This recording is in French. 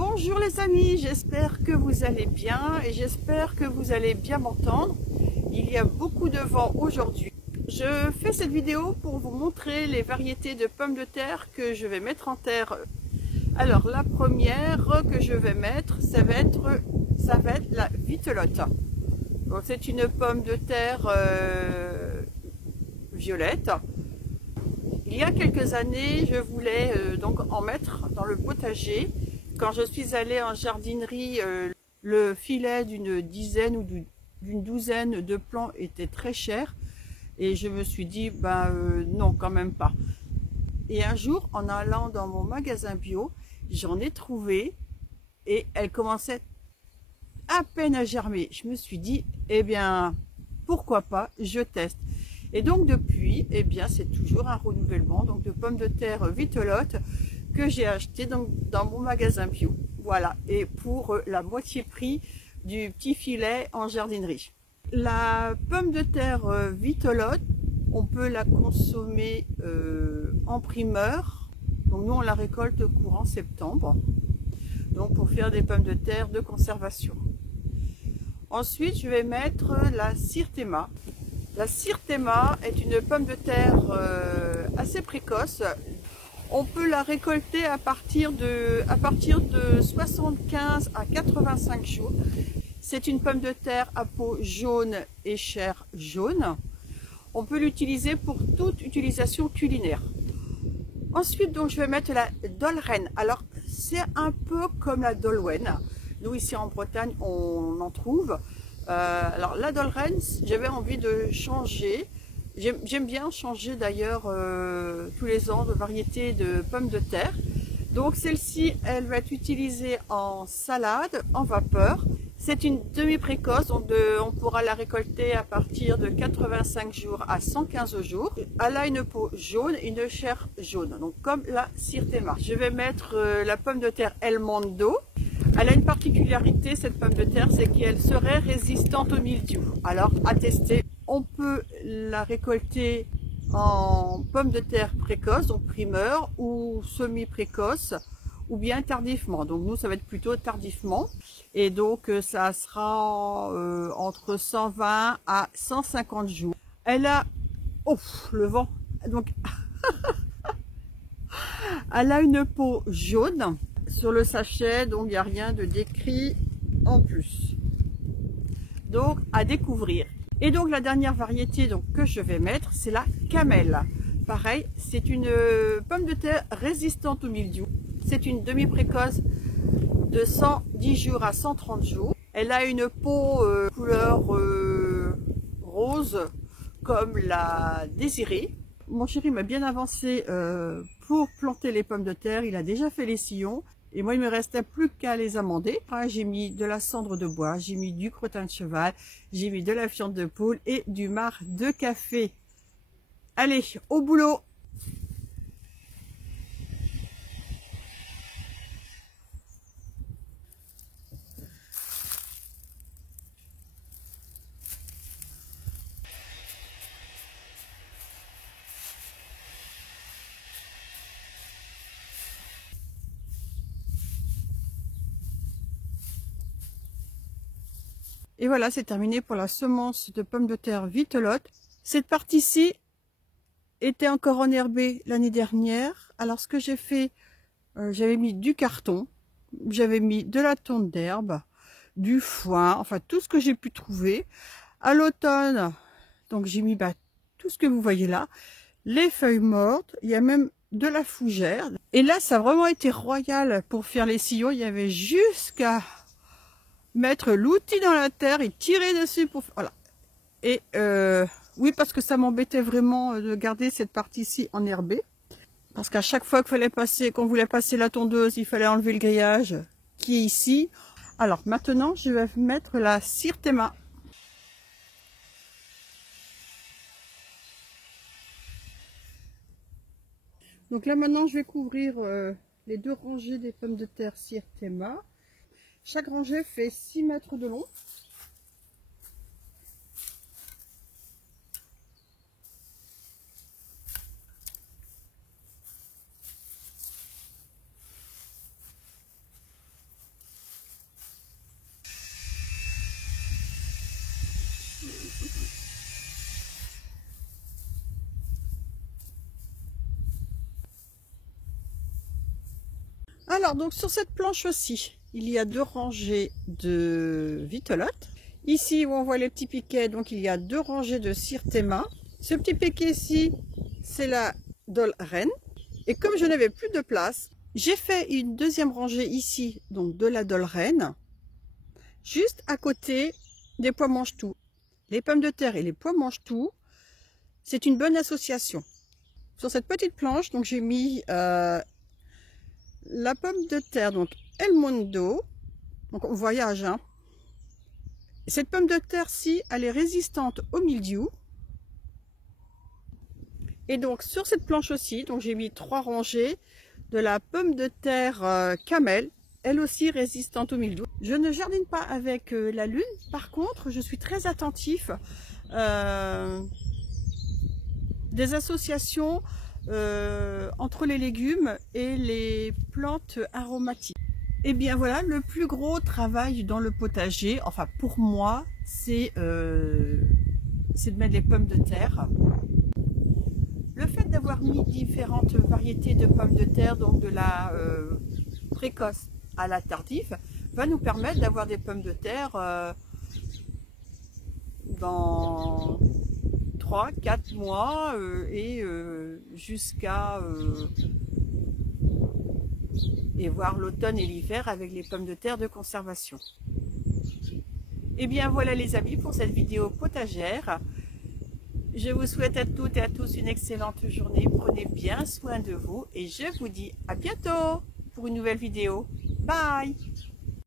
Bonjour les amis, j'espère que vous allez bien et j'espère que vous allez bien m'entendre. Il y a beaucoup de vent aujourd'hui. Je fais cette vidéo pour vous montrer les variétés de pommes de terre que je vais mettre en terre. Alors la première que je vais mettre, ça va être la vitelotte. Donc c'est une pomme de terre violette. Il y a quelques années, je voulais donc en mettre dans le potager. Quand je suis allée en jardinerie, le filet d'une dizaine ou d'une douzaine de plants était très cher. Et je me suis dit, non, quand même pas. Et un jour, en allant dans mon magasin bio, j'en ai trouvé et elle commençait à peine à germer. Je me suis dit, eh bien, pourquoi pas, je teste. Et donc depuis, eh bien, c'est toujours un renouvellement donc de pommes de terre vitelotte que j'ai acheté donc dans mon magasin bio. Voilà, et pour la moitié prix du petit filet en jardinerie. La pomme de terre vitelotte, on peut la consommer en primeur. Donc nous, on la récolte courant septembre. Donc pour faire des pommes de terre de conservation. Ensuite, je vais mettre la Sirtema. La Sirtema est une pomme de terre assez précoce. On peut la récolter à partir de 75 à 85 jours. C'est une pomme de terre à peau jaune et chair jaune. On peut l'utiliser pour toute utilisation culinaire. Ensuite, donc, je vais mettre la Dolren. Alors, c'est un peu comme la Dolwen. Nous, ici en Bretagne, on en trouve. Alors, la Dolren, j'avais envie de changer. J'aime bien changer d'ailleurs tous les ans de variété de pommes de terre. Donc, celle-ci, elle va être utilisée en salade, en vapeur. C'est une demi-précoce, donc on pourra la récolter à partir de 85 jours à 115 jours. Elle a une peau jaune et une chair jaune, donc comme la Sirtema. Je vais mettre la pomme de terre El Mondo. Elle a une particularité, cette pomme de terre, c'est qu'elle serait résistante au mildiou. Alors, à tester, on peut la récolter en pomme de terre précoce, donc primeur, ou semi-précoce, ou bien tardivement. Donc nous, ça va être plutôt tardivement. Et donc, ça sera entre 120 à 150 jours. Elle a... Oh, le vent. Donc, elle a une peau jaune sur le sachet, donc il n'y a rien de décrit en plus. Donc, à découvrir. Et donc, la dernière variété donc, que je vais mettre, c'est la Camelle. Pareil, c'est une pomme de terre résistante au mildiou. C'est une demi-précoce de 110 jours à 130 jours. Elle a une peau couleur rose comme la désirée. Mon chéri m'a bien avancé pour planter les pommes de terre. Il a déjà fait les sillons. Et moi, il me restait plus qu'à les amender. J'ai mis de la cendre de bois, j'ai mis du crottin de cheval, j'ai mis de la fiente de poule et du marc de café. Allez, au boulot! Et voilà, c'est terminé pour la semence de pommes de terre vitelotte. Cette partie-ci était encore enherbée l'année dernière. Alors, ce que j'ai fait, j'avais mis du carton, j'avais mis de la tonte d'herbe, du foin, enfin tout ce que j'ai pu trouver. À l'automne, donc j'ai mis tout ce que vous voyez là, les feuilles mortes, il y a même de la fougère. Et là, ça a vraiment été royal pour faire les sillons. Il y avait jusqu'à mettre l'outil dans la terre et tirer dessus pour... Voilà. Et oui, parce que ça m'embêtait vraiment de garder cette partie-ci enherbée. Parce qu'à chaque fois qu'on voulait passer la tondeuse, il fallait enlever le grillage qui est ici. Alors maintenant, je vais mettre la Sirtema. Donc là maintenant, je vais couvrir les deux rangées des pommes de terre Sirtema. Chaque rangée fait 6 mètres de long. Alors, donc sur cette planche aussi, il y a 2 rangées de vitelottes. Ici où on voit les petits piquets, donc il y a 2 rangées de Syrthéma. Ce petit piquet ici, c'est la dole reine. Et comme je n'avais plus de place, j'ai fait une deuxième rangée ici, donc de la dole reine, juste à côté des pois mange-tout. Les pommes de terre et les pois mange-tout, c'est une bonne association. Sur cette petite planche, donc j'ai mis la pomme de terre, donc El Mondo, donc on voyage, hein. Cette pomme de terre-ci, elle est résistante au mildiou. Et donc sur cette planche aussi, donc j'ai mis 3 rangées de la pomme de terre Camel, elle aussi résistante au mildiou. Je ne jardine pas avec la lune, par contre, je suis très attentif des associations entre les légumes et les plantes aromatiques. Et bien voilà, le plus gros travail dans le potager, enfin pour moi, c'est de mettre les pommes de terre. Le fait d'avoir mis différentes variétés de pommes de terre, donc de la précoce à la tardive, va nous permettre d'avoir des pommes de terre dans 3-4 mois et jusqu'à et voir l'automne et l'hiver avec les pommes de terre de conservation. Et bien voilà les amis pour cette vidéo potagère. Je vous souhaite à toutes et à tous une excellente journée. Prenez bien soin de vous et je vous dis à bientôt pour une nouvelle vidéo. Bye!